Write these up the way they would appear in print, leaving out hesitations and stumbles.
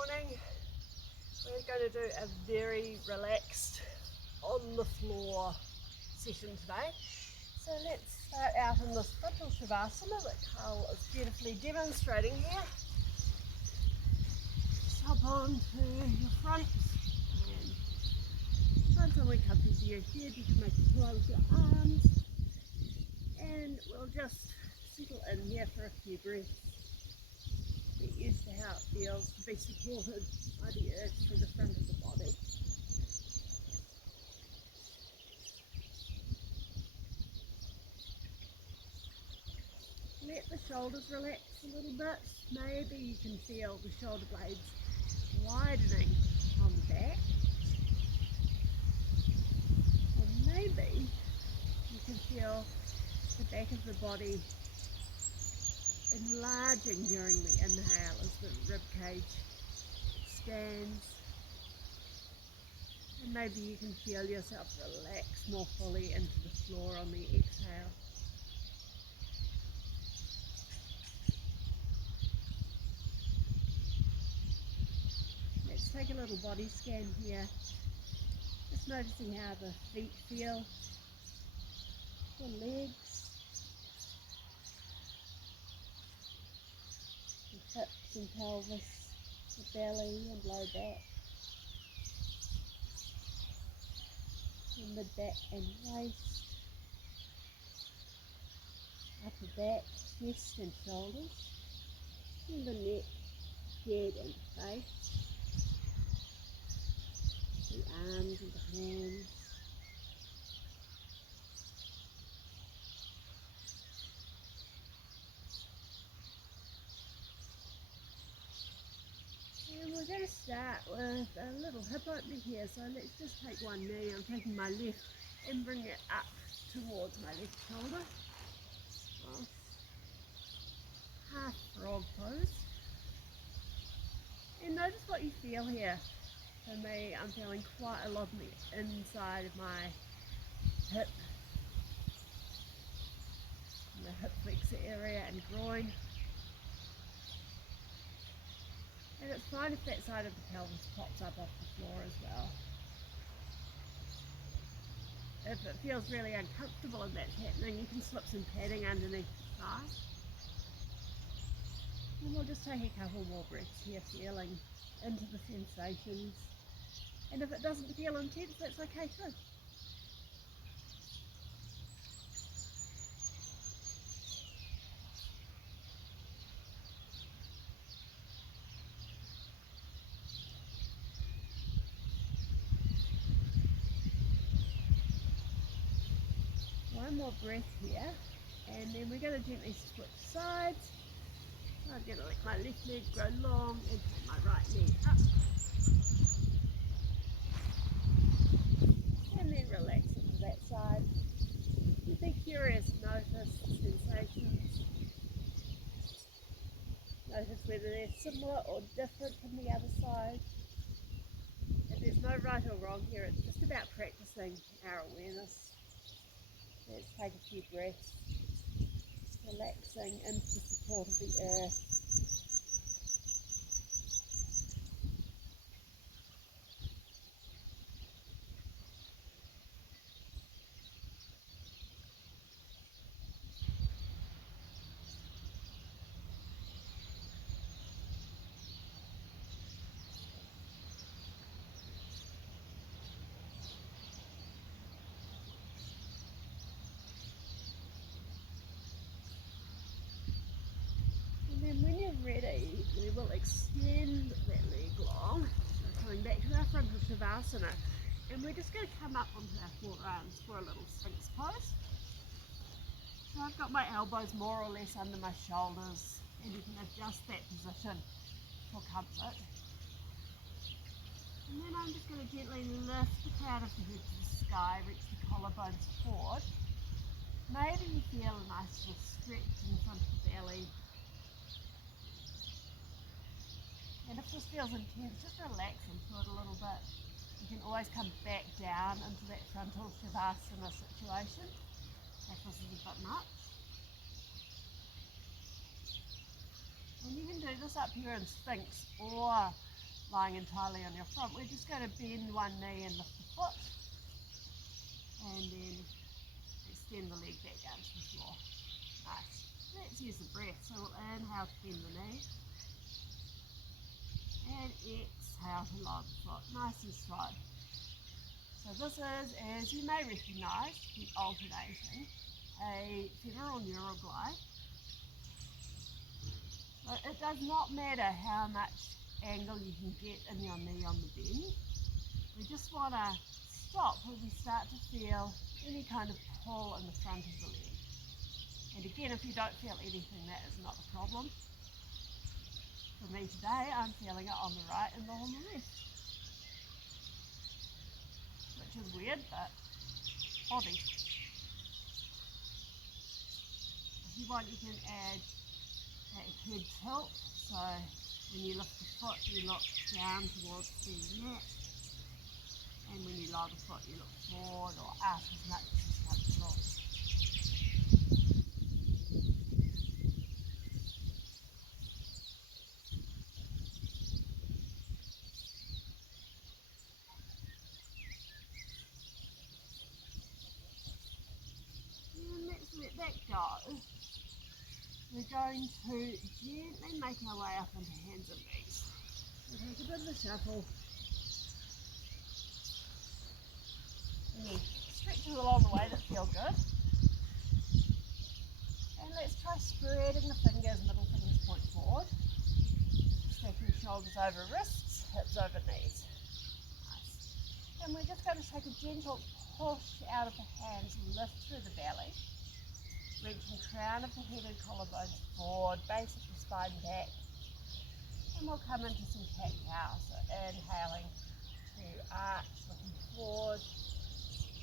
morning. We're going to do a very relaxed on the floor session today. So let's start out in this frontal shavasana that Karl is beautifully demonstrating here. Just hop on to your front and find somewhere comfy for your head. You can make a pillow with your arms, and we'll just settle in here for a few breaths. Get used to how it feels to be supported by the earth through the front of the body. Let the shoulders relax a little bit. Maybe you can feel the shoulder blades widening on the back. And maybe you can feel the back of the body enlarging during the inhale as the rib cage expands, and maybe you can feel yourself relax more fully into the floor on the exhale. Let's take a little body scan here, just noticing how the feet feel, the legs, the hips and pelvis, the belly and low back, the mid back and waist, upper back, chest and shoulders, and the neck, head and face, the arms and the hands. And we're going to start with a little hip opener here, so let's just take one knee. I'm taking my left and bring it up towards my left shoulder. Nice. Half frog pose. And notice what you feel here. For me, I'm feeling quite a lot on the inside of my hip, and the hip flexor area and groin. And it's fine if that side of the pelvis pops up off the floor as well. If it feels really uncomfortable and that's happening, you can slip some padding underneath the thigh. And we'll just take a couple more breaths here, feeling into the sensations. And if it doesn't feel intense, that's okay too. One more breath here, and then we're going to gently switch sides. I'm going to let my left leg grow long and take my right leg up. And then relax into that side. Be curious, notice the sensations. Notice whether they're similar or different from the other side. And there's no right or wrong here, it's just about practicing our awareness. Let's take a few breaths, relaxing into the support of the earth. And when you're ready, we will extend that leg long. So coming back to our frontal shavasana, and we're just going to come up onto our forearms for a little sphinx pose. So I've got my elbows more or less under my shoulders, and you can adjust that position for comfort. And then I'm just going to gently lift the crown of the head to the sky, reach the collarbones forward. Maybe you feel a nice little stretch in the front of the belly. And if this feels intense, just relax into it a little bit. You can always come back down into that frontal shavasana situation if this is a bit much. And you can do this up here in Sphinx or lying entirely on your front, we're just going to bend one knee and lift the foot, and then extend the leg back down to the floor. Nice. Let's use the breath. So we'll inhale to bend the knee, and exhale to lower the foot, nice and slow. So this is, as you may recognise, the alternating, a femoral neural glide. So it does not matter how much angle you can get in your knee on the bend. We just want to stop when we start to feel any kind of pull in the front of the leg. And again, if you don't feel anything, that is not a problem. For me today, I'm feeling it on the right and not on the left. Which is weird, but body. If you want, you can add that head tilt. So when you lift the foot, you look down towards the mat. And when you lower the foot, you look forward or up as much as you comfortable. And let's let that go. We're going to gently make our way up into hands and knees. So take a bit of a shuffle. And stretches along the way that feel good. And let's try spreading the fingers, middle fingers point forward. Stacking shoulders over wrists, hips over knees. Nice. And we're just going to take a gentle push out of the hands, lift through the belly. Reaching crown of the head and collarbones forward, base of the spine back. And we'll come into some cat-cow. So inhaling to arch, looking forward.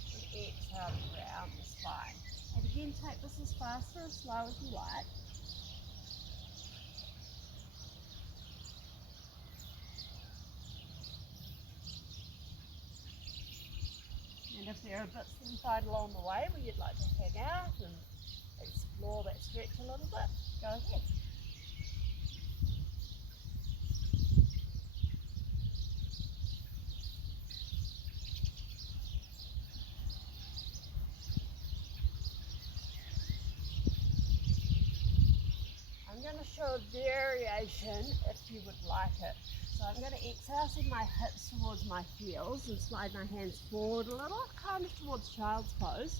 And exhale to round the spine. And again, take this as fast or as slow as you like. And if there are bits that you find along the way where you'd like to hang out and explore that stretch a little bit, go ahead. I'm going to show a variation if you would like it. So I'm going to exhale, send my hips towards my heels and slide my hands forward a little, kind of towards child's pose.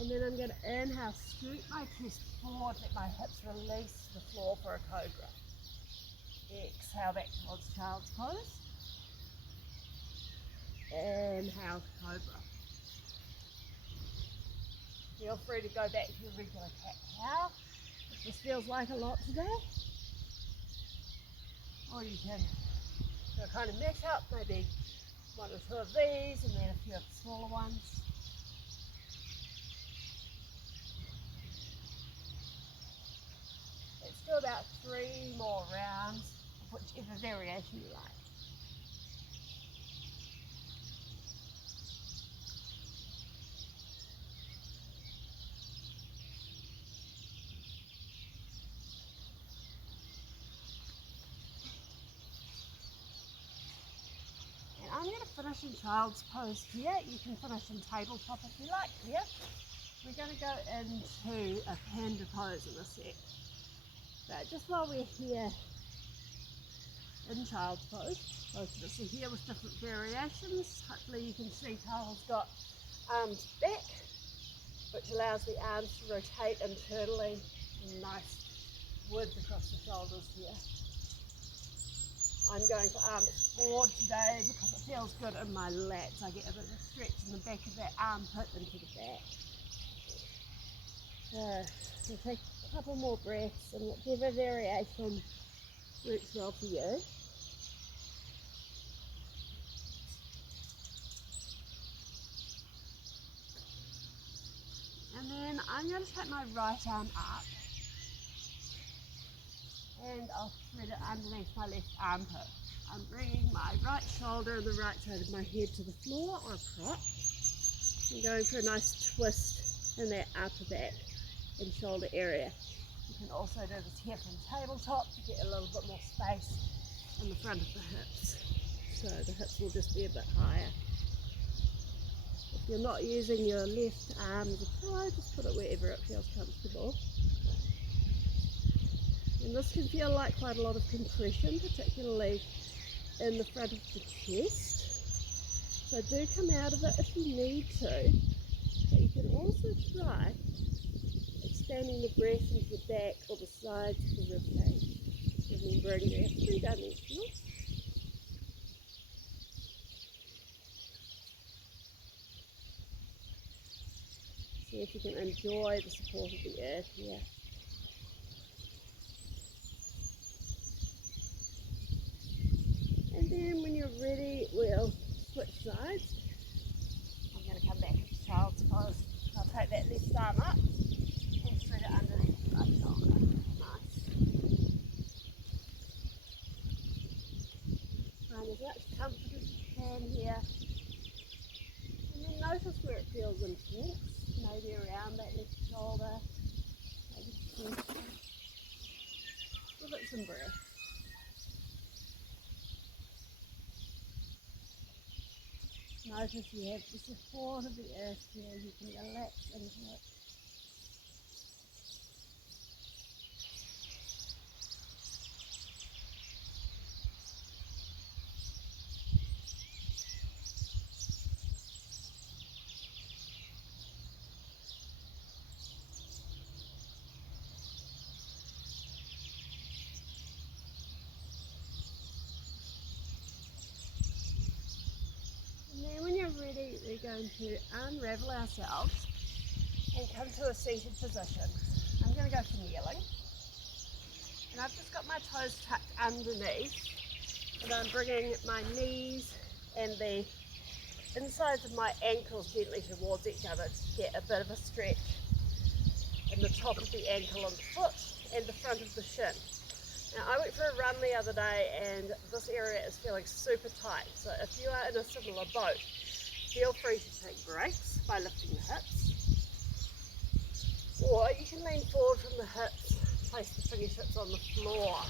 And then I'm going to inhale, scoot my chest forward, let my hips release to the floor for a cobra. Exhale back towards child's pose. Inhale to cobra. Feel free to go back to your regular cat-cow if this feels like a lot today. Or you can do a kind of mash up, maybe one or two of these and then a few of the smaller ones. Let's do about 3 more rounds of whichever variation you like. I'm going to finish in child's pose here. You can finish in tabletop if you like here. We're going to go into a panda pose in a sec. But just while we're here in child's pose, both of us are here with different variations. Hopefully you can see Karl's got arms back, which allows the arms to rotate internally. Nice width across the shoulders here. I'm going for arms forward today because it feels good in my lats. I get a bit of a stretch in the back of that armpit into the back. So we'll take a couple more breaths and whichever variation works well for you. And then I'm going to take my right arm up and I'll thread it underneath my left armpit. I'm bringing my right shoulder and the right side of my head to the floor or a prop. I'm going for a nice twist in that upper back and shoulder area. You can also do this here from tabletop to get a little bit more space and the front of the hips. So the hips will just be a bit higher. If you're not using your left arm as a pillow, just put it wherever it feels comfortable. And this can feel like quite a lot of compression, particularly in the front of the chest. So do come out of it if you need to. But you can also try expanding the breath into the back or the sides of the rib cage. Remembering there are 3 dimensional. See if you can enjoy the support of the earth here. And then when you're ready, we'll switch sides. I'm going to come back into child's pose. I'll take that left arm up and spread it underneath the right shoulder. Nice. Find as much comfort as you can here. And then notice where it feels intense. Maybe around that left shoulder. Maybe the chest. Give it some breath. Notice you have the support of the earth here. You can relax into it. And then when you're ready, we're going to unravel ourselves and come to a seated position. I'm going to go for kneeling. And I've just got my toes tucked underneath. And I'm bringing my knees and the insides of my ankles gently towards each other to get a bit of a stretch in the top of the ankle and the foot and the front of the shin. Now I went for a run the other day and this area is feeling super tight, so if you are in a similar boat, feel free to take breaks by lifting the hips, or you can lean forward from the hips, place the fingertips on the floor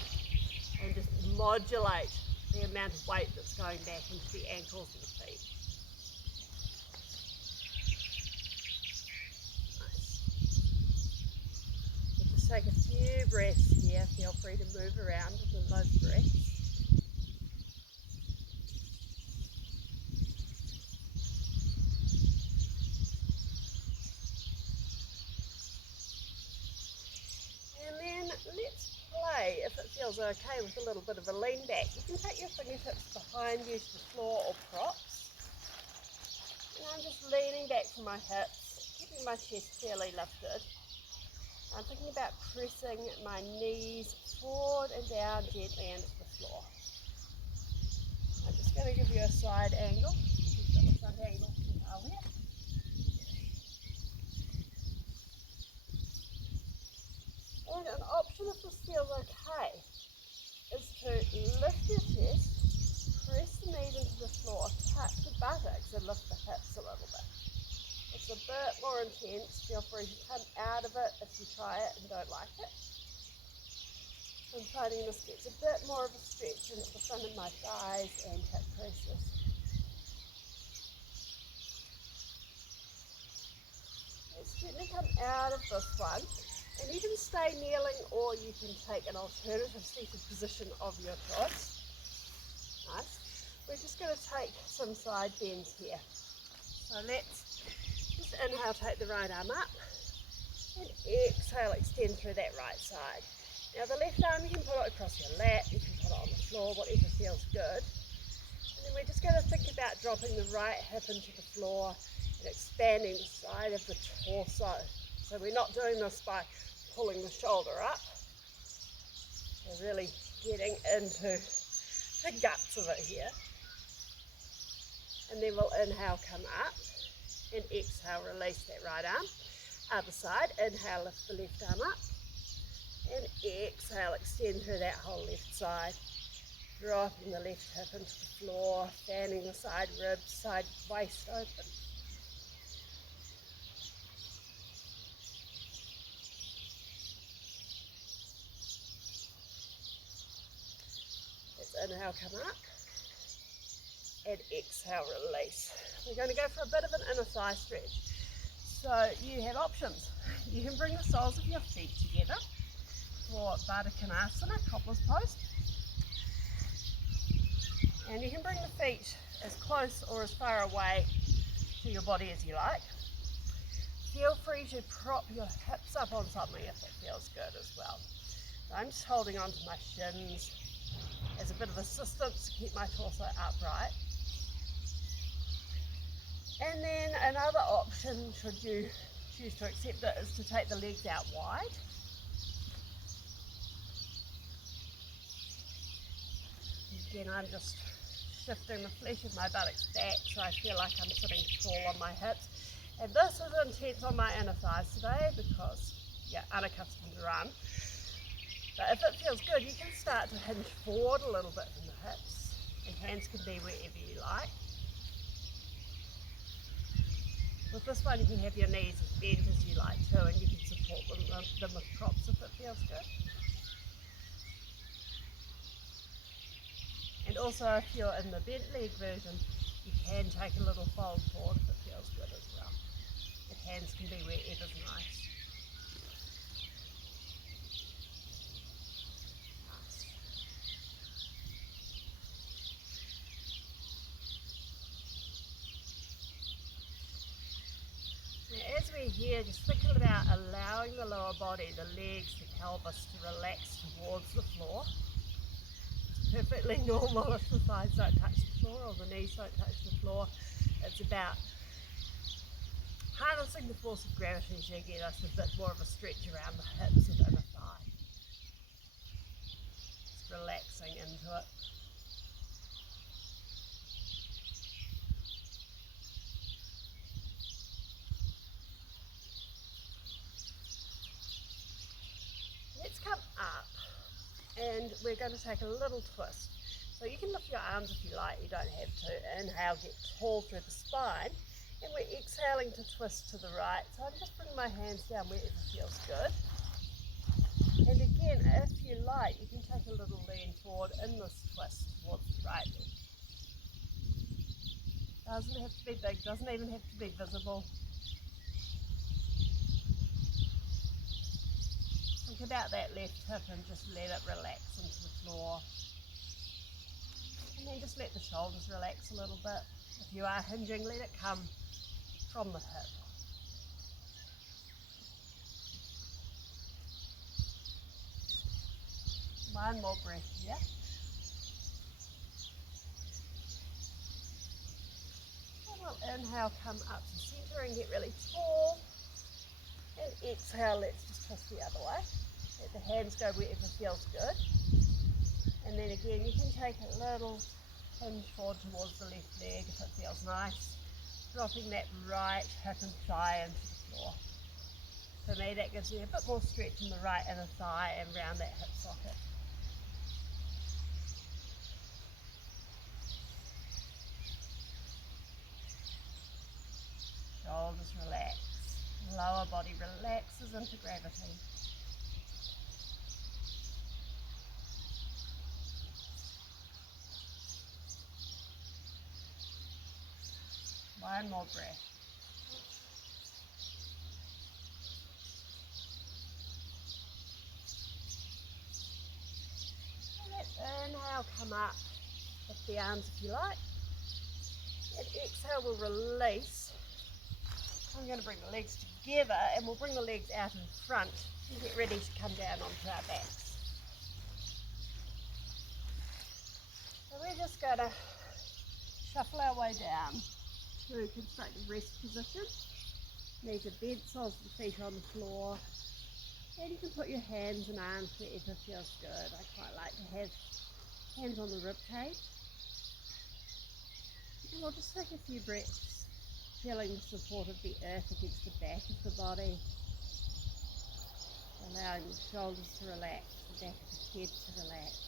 and just modulate the amount of weight that's going back into the ankles and the feet. Just take a few breaths here. Feel free to move around within those breaths. And then let's play, if it feels okay, with a little bit of a lean back. You can take your fingertips behind you to the floor or props. And I'm just leaning back from my hips, keeping my chest fairly lifted. I'm thinking about pressing my knees forward and down gently into the floor. I'm just going to give you a side angle. You've got the front angle from Karl here. And an option, if this feels okay, is to lift your chest, press the knees into the floor, tuck the buttocks and lift the hips a little bit. It's a bit more intense. Feel free to come out of it if you try it and don't like it. I'm finding this gets a bit more of a stretch into the front of my thighs and hip presses. Let's gently come out of this one, and you can stay kneeling or you can take an alternative seated position of your choice. Nice. We're just going to take some side bends here. So let's just inhale, take the right arm up, and exhale, extend through that right side. Now the left arm you can put it across your lap, you can put it on the floor, whatever feels good. And then we're just going to think about dropping the right hip into the floor and expanding the side of the torso. So we're not doing this by pulling the shoulder up. We're really getting into the guts of it here. And then we'll inhale, come up, and exhale, release that right arm. Other side, inhale, lift the left arm up, and exhale, extend through that whole left side. Dropping the left hip into the floor, fanning the side ribs, side waist open. Let's just inhale, come up, and exhale, release. We're going to go for a bit of an inner thigh stretch. So you have options. You can bring the soles of your feet together for Baddha Konasana, cobbler's pose. And you can bring the feet as close or as far away to your body as you like. Feel free to prop your hips up on something if it feels good as well. So I'm just holding on to my shins as a bit of assistance to keep my torso upright. And then another option, should you choose to accept it, is to take the legs out wide. Again, I'm just shifting the flesh of my buttocks back so I feel like I'm sitting tall on my hips. And this is intense on my inner thighs today because you're unaccustomed to run. But if it feels good, you can start to hinge forward a little bit from the hips, and hands can be wherever you like. With this one, you can have your knees as bent as you like too, and you can support them with props if it feels good. And also, if you're in the bent leg version, you can take a little fold forward if it feels good as well. And hands can be wherever's nice. As we're here, just thinking about allowing the lower body, the legs, the pelvis to relax towards the floor. It's perfectly normal if the thighs don't touch the floor or the knees don't touch the floor. It's about harnessing the force of gravity to get us a bit more of a stretch around the hips and inner thigh. Just relaxing into it. Let's come up and we're going to take a little twist. So you can lift your arms if you like, you don't have to. Inhale, get tall through the spine, and we're exhaling to twist to the right. So I'm just bringing my hands down wherever feels good. And again, if you like, you can take a little lean forward in this twist towards the right. Doesn't have to be big, doesn't even have to be visible. Think about that left hip and just let it relax into the floor. And then just let the shoulders relax a little bit. If you are hinging, let it come from the hip. One more breath here. And we'll inhale, come up to centre and get really tall. And exhale, let's just twist the other way. Let the hands go wherever feels good. And then again, you can take a little hinge forward towards the left leg if it feels nice. Dropping that right hip and thigh into the floor. For me, that gives me a bit more stretch in the right inner thigh and round that hip socket. Shoulders relax. Lower body relaxes into gravity. One more breath. And let's inhale, come up with the arms if you like. And exhale, we'll release. I'm going to bring the legs together and we'll bring the legs out in front and get ready to come down onto our backs. So we're just going to shuffle our way down to constructive rest position. Knees are bent, soles of the feet on the floor. And you can put your hands and arms wherever feels good. I quite like to have hands on the rib cage. And we'll just take a few breaths, feeling the support of the earth against the back of the body. Allowing the shoulders to relax, the back of the head to relax.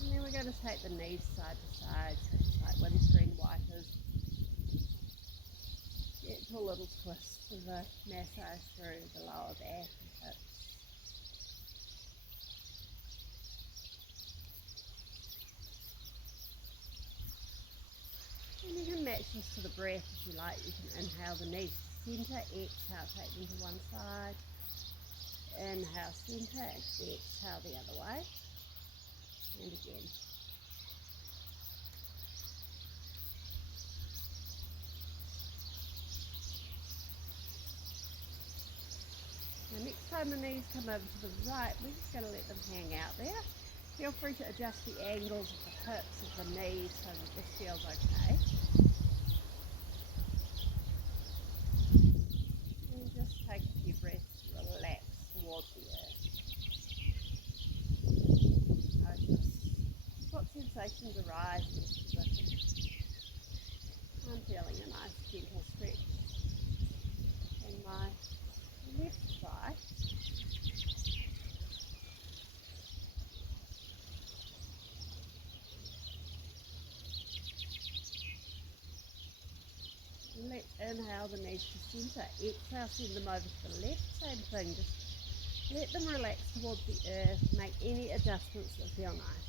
And then we're going to take the knees side to side, so it's like windscreen wipers. Get gentle little twist for the massage through the lower back and hips. And you can match this to the breath if you like. You can inhale the knees to centre, exhale, take them to one side. Inhale, centre, and exhale the other way. And again. Now next time the knees come over to the right, we're just going to let them hang out there. Feel free to adjust the angles of the hips of the knees so that this feels okay. And just take a few breaths to relax towards the earth. Notice what sensations arise in this position. I'm feeling a nice gentle stretch in my left thigh. And let's inhale the knees to centre. Exhale, send them over to the left. Same thing, just let them relax towards the earth. Make any adjustments that feel nice.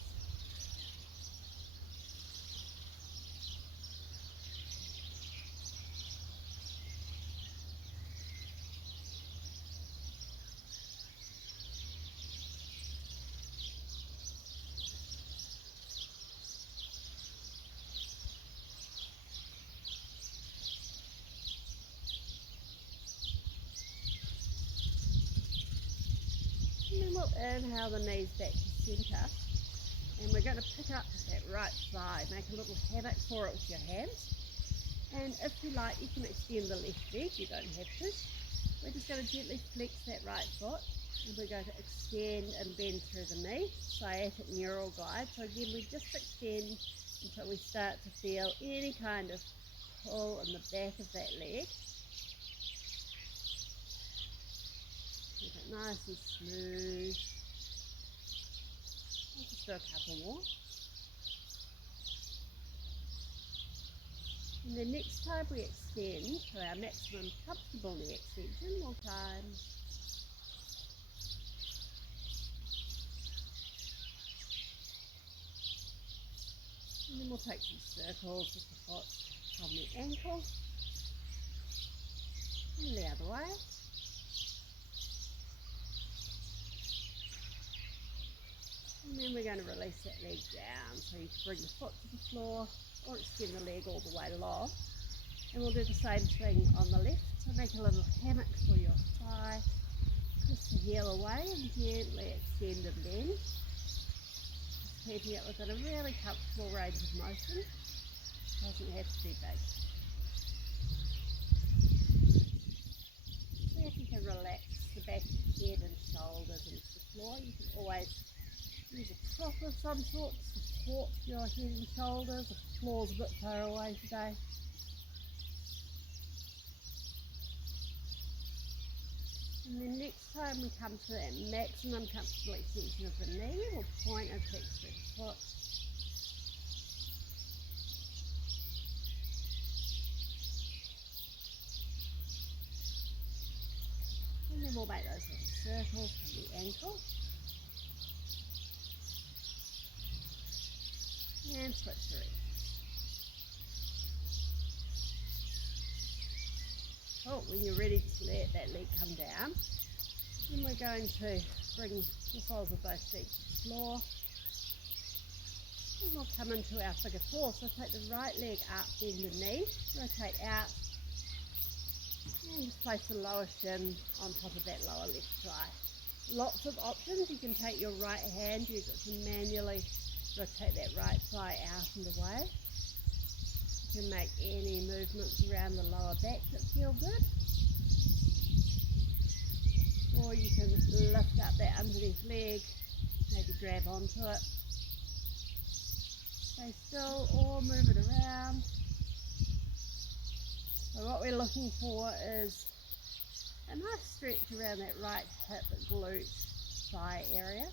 And then we'll inhale the knees back to centre, and we're going to pick up that right thigh, make a little hammock for it with your hands, and if you like you can extend the left leg, you don't have to. We're just going to gently flex that right foot, and we're going to extend and bend through the knee, sciatic neural guide. So again, we just extend until we start to feel any kind of pull in the back of that leg. Keep it nice and smooth. I'll just do a couple more. And then next time we extend to our maximum comfortable knee extension, more times. And then we'll take some circles with the foot from the ankle and the other way. And then we're going to release that leg down, so you can bring the foot to the floor or extend the leg all the way long. And we'll do the same thing on the left, so make a little hammock for your thigh, just to heel away and gently extend and bend. Just keeping it within a really comfortable range of motion, doesn't have to be big. See if you can relax the back of the head and shoulders into the floor. You can always use a prop of some sort to support your head and shoulders if the floor's a bit far away today. And then next time we come to that maximum comfortable extension of the knee, we'll point and flex through the foot. And then we'll make those little circles from the ankle. And switch through. Cool, when you're ready to let that leg come down, then we're going to bring the soles of both feet to the floor. And we'll come into our figure four. So take the right leg up, bend the knee, rotate out, and just place the lower shin on top of that lower left thigh. Lots of options. You can take your right hand, use it to manually rotate that right thigh out and away. You can make any movements around the lower back that feel good. Or you can lift up that underneath leg, maybe grab onto it. Stay still or move it around. So what we're looking for is a nice stretch around that right hip, glute, thigh area.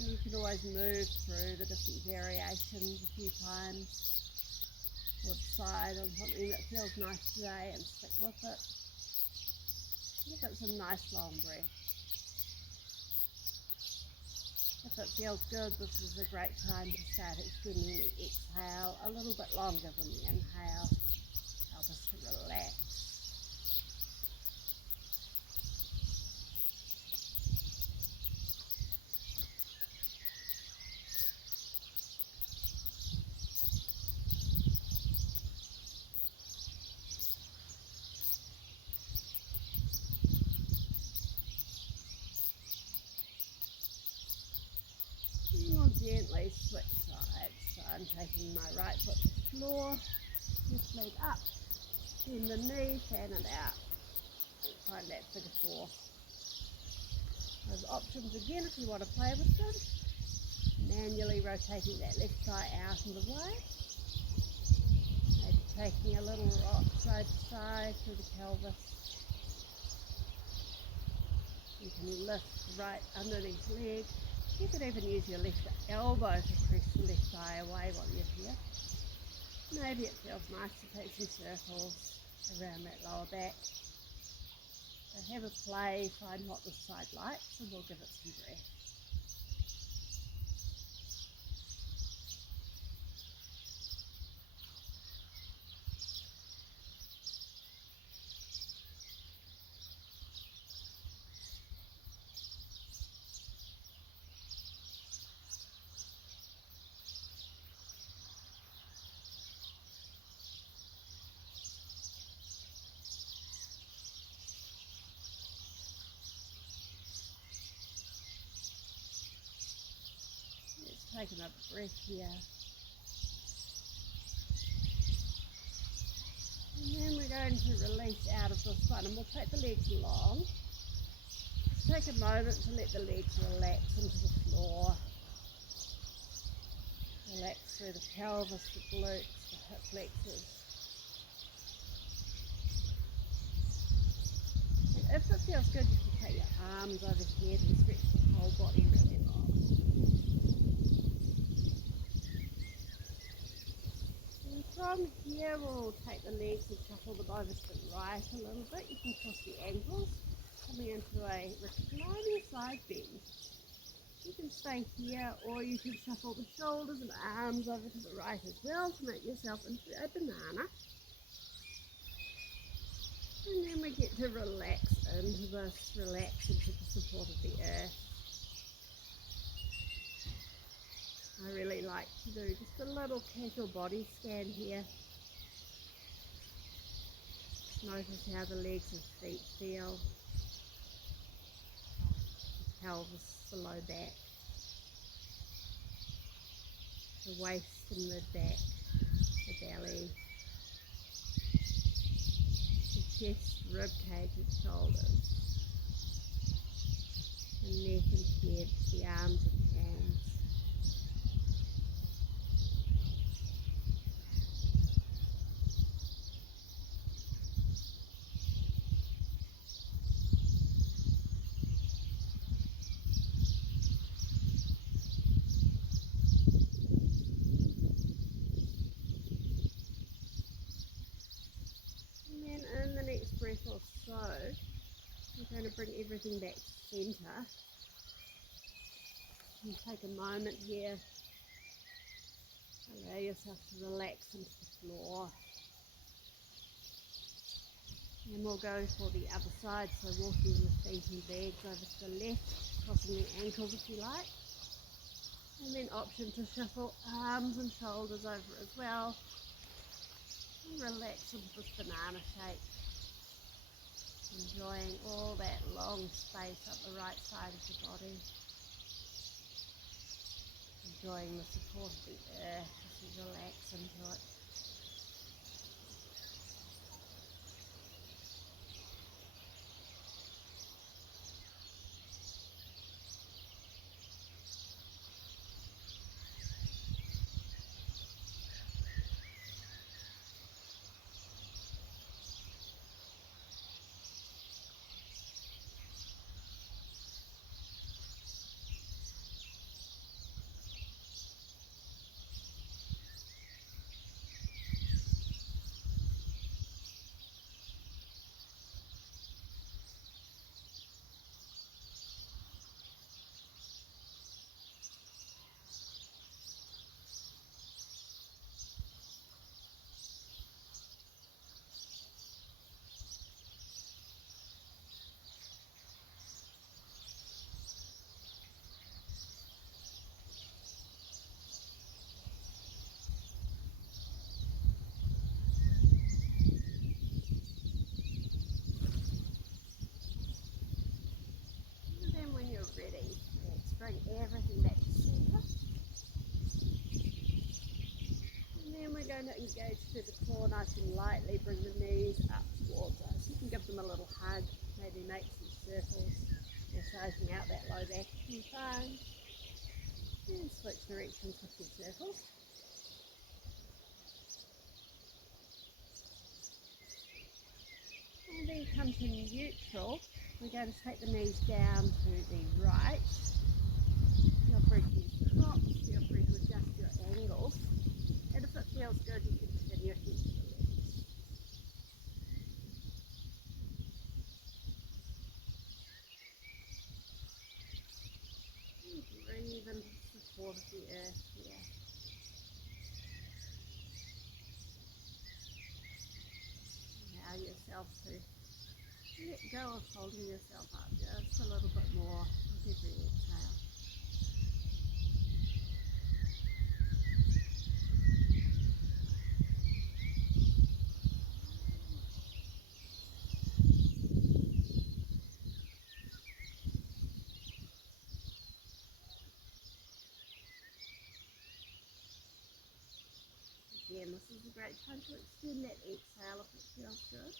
And you can always move through the different variations a few times. or decide on something that feels nice today and stick with it. Give it some nice long breath. If it feels good, this is a great time to start extending the exhale a little bit longer than the inhale. Help us to relax. And we'll gently switch sides. So I'm taking my right foot to the floor, left leg up, bend the knee, fan it out, and find that figure four. There's options again if you want to play with them. Manually rotating that left thigh out and away. Maybe taking a little rock side to side through the pelvis. You can lift the right underneath leg. You could even use your left elbow to press the left thigh away while you're here. Maybe it feels nice to take some circles around that lower back. So have a play, find what this side likes, and we'll give it some breath. Let's take another breath here. And then we're going to release out of this one, and we'll take the legs long. Just take a moment to let the legs relax into the floor. Relax through the pelvis, the glutes, the hip flexors. And if it feels good, you can take your arms overhead and stretch the whole body really long. And from here, we'll take the legs and shuffle them over to the right a little bit. You can cross the ankles, coming into a reclining side bend. You can stay here, or you can shuffle the shoulders and arms over to the right as well to make yourself into a banana. And then we get to relax into this, relax into the support of the earth. I really like to do just a little casual body scan here. Notice how the legs and feet feel. The pelvis, the low back. The waist and mid-back, the belly, the chest, rib cage and shoulders, the neck and head, the arms and hands. And then in the next breath or so, we're going to bring everything back to centre. And take a moment here. Allow yourself to relax into the floor. And we'll go for the other side, so walking the feet and legs over to the left, crossing the ankles if you like. And then option to shuffle arms and shoulders over as well. And relax into this banana shape. Enjoying all that long space up the right side of the body. Enjoying the support of the earth as you relax into it. engage through the core nice and lightly. Bring the knees up towards us. You can give them a little hug, maybe make some circles, massaging out that low back a few times. And switch directions with your circles. And then come to neutral. We're going to take the knees down to the right. Feel free to use props, feel free to adjust your angles. And if it feels good, you can turn your head to the left. And breathe into the support of the earth here. Allow yourself to let go of holding yourself up just a little bit more with every exhale. Again, this is a great time to extend that exhale if it feels good.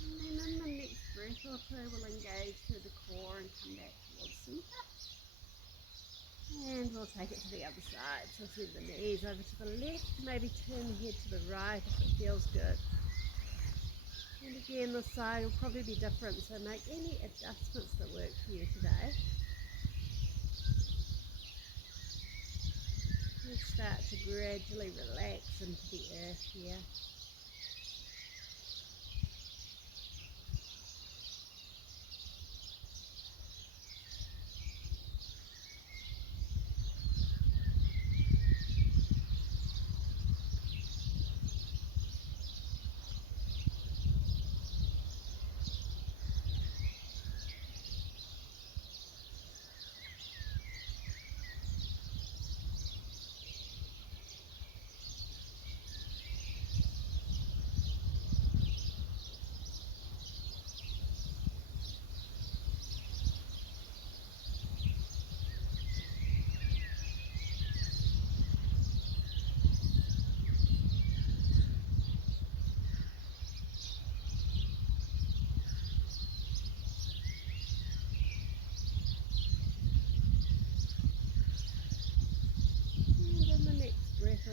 And then in the next breath or two, we'll engage through the core and come back towards center. And we'll take it to the other side. So send the knees over to the left, maybe turn the head to the right if it feels good. And again, this side will probably be different, so make any adjustments that work for you today. Let's start to gradually relax into the earth here.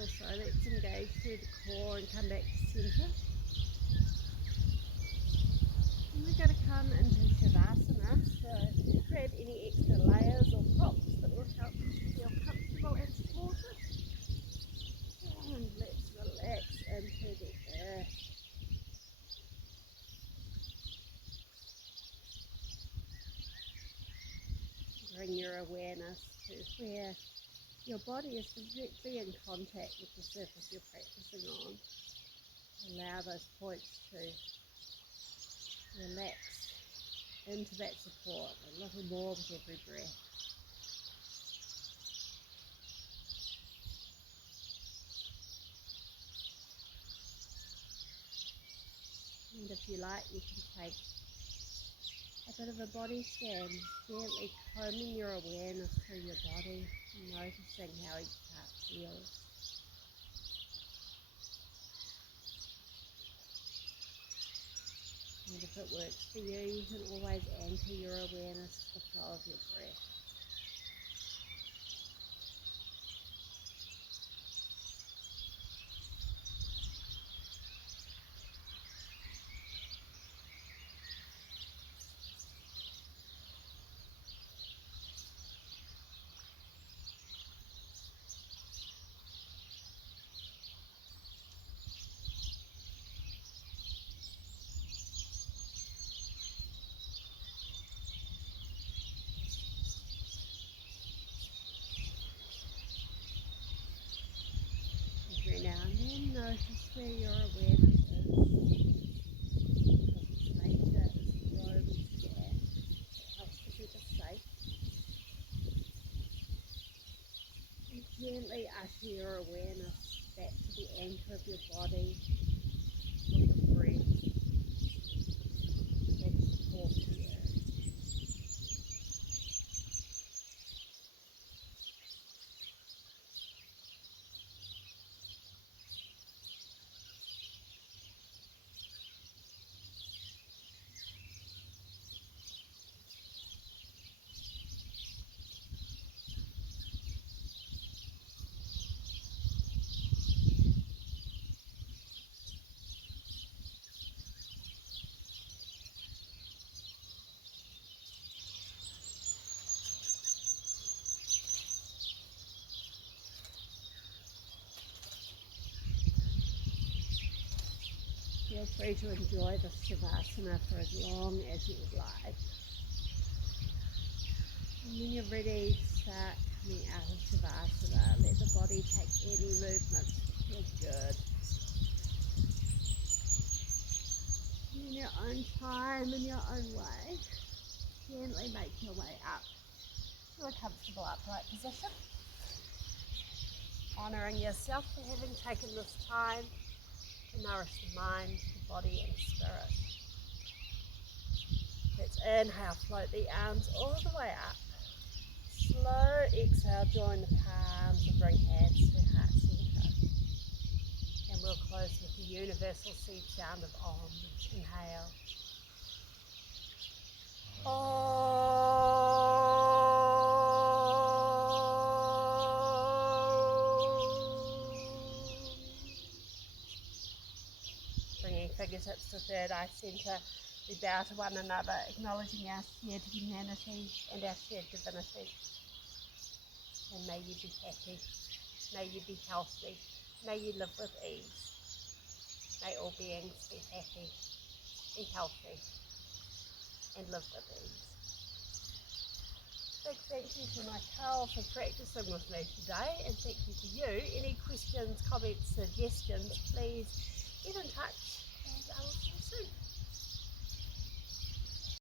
So let's engage through the core and come back to center. And we're going to come into Shavasana, so grab any extra layers or props that will help you to feel comfortable and supported. And let's relax into the earth. Bring your awareness to where your body is directly in contact with the surface you're practicing on. Allow those points to relax into that support a little more with every breath. And if you like, you can take a bit of a body scan, gently combing your awareness through your body and noticing how each part feels. And if it works for you, you can always anchor your awareness to the flow of your breath. Every now and then, notice where your awareness is. Nature is roaming there. gently usher your awareness back to the anchor of your body or your breath that supports you. Feel free to enjoy the Savasana for as long as you would like. And when you're ready, start coming out of Savasana. Let the body take any movements that feel good. And in your own time, in your own way, gently make your way up to a comfortable upright position. Honouring yourself for having taken this time to nourish the mind, the body and the spirit. Let's inhale, float the arms all the way up. Slow exhale, join the palms and bring hands to heart center. And we'll close with the universal seed sound of Om. Inhale. Om. Bringing fingertips to third eye center, we bow to one another, acknowledging our shared humanity and our shared divinity. And may you be happy, may you be healthy, may you live with ease. May all beings be happy, be healthy, and live with ease. Big thank you to my Karl for practicing with me today, and thank you to you. Any questions, comments, suggestions, please get in touch.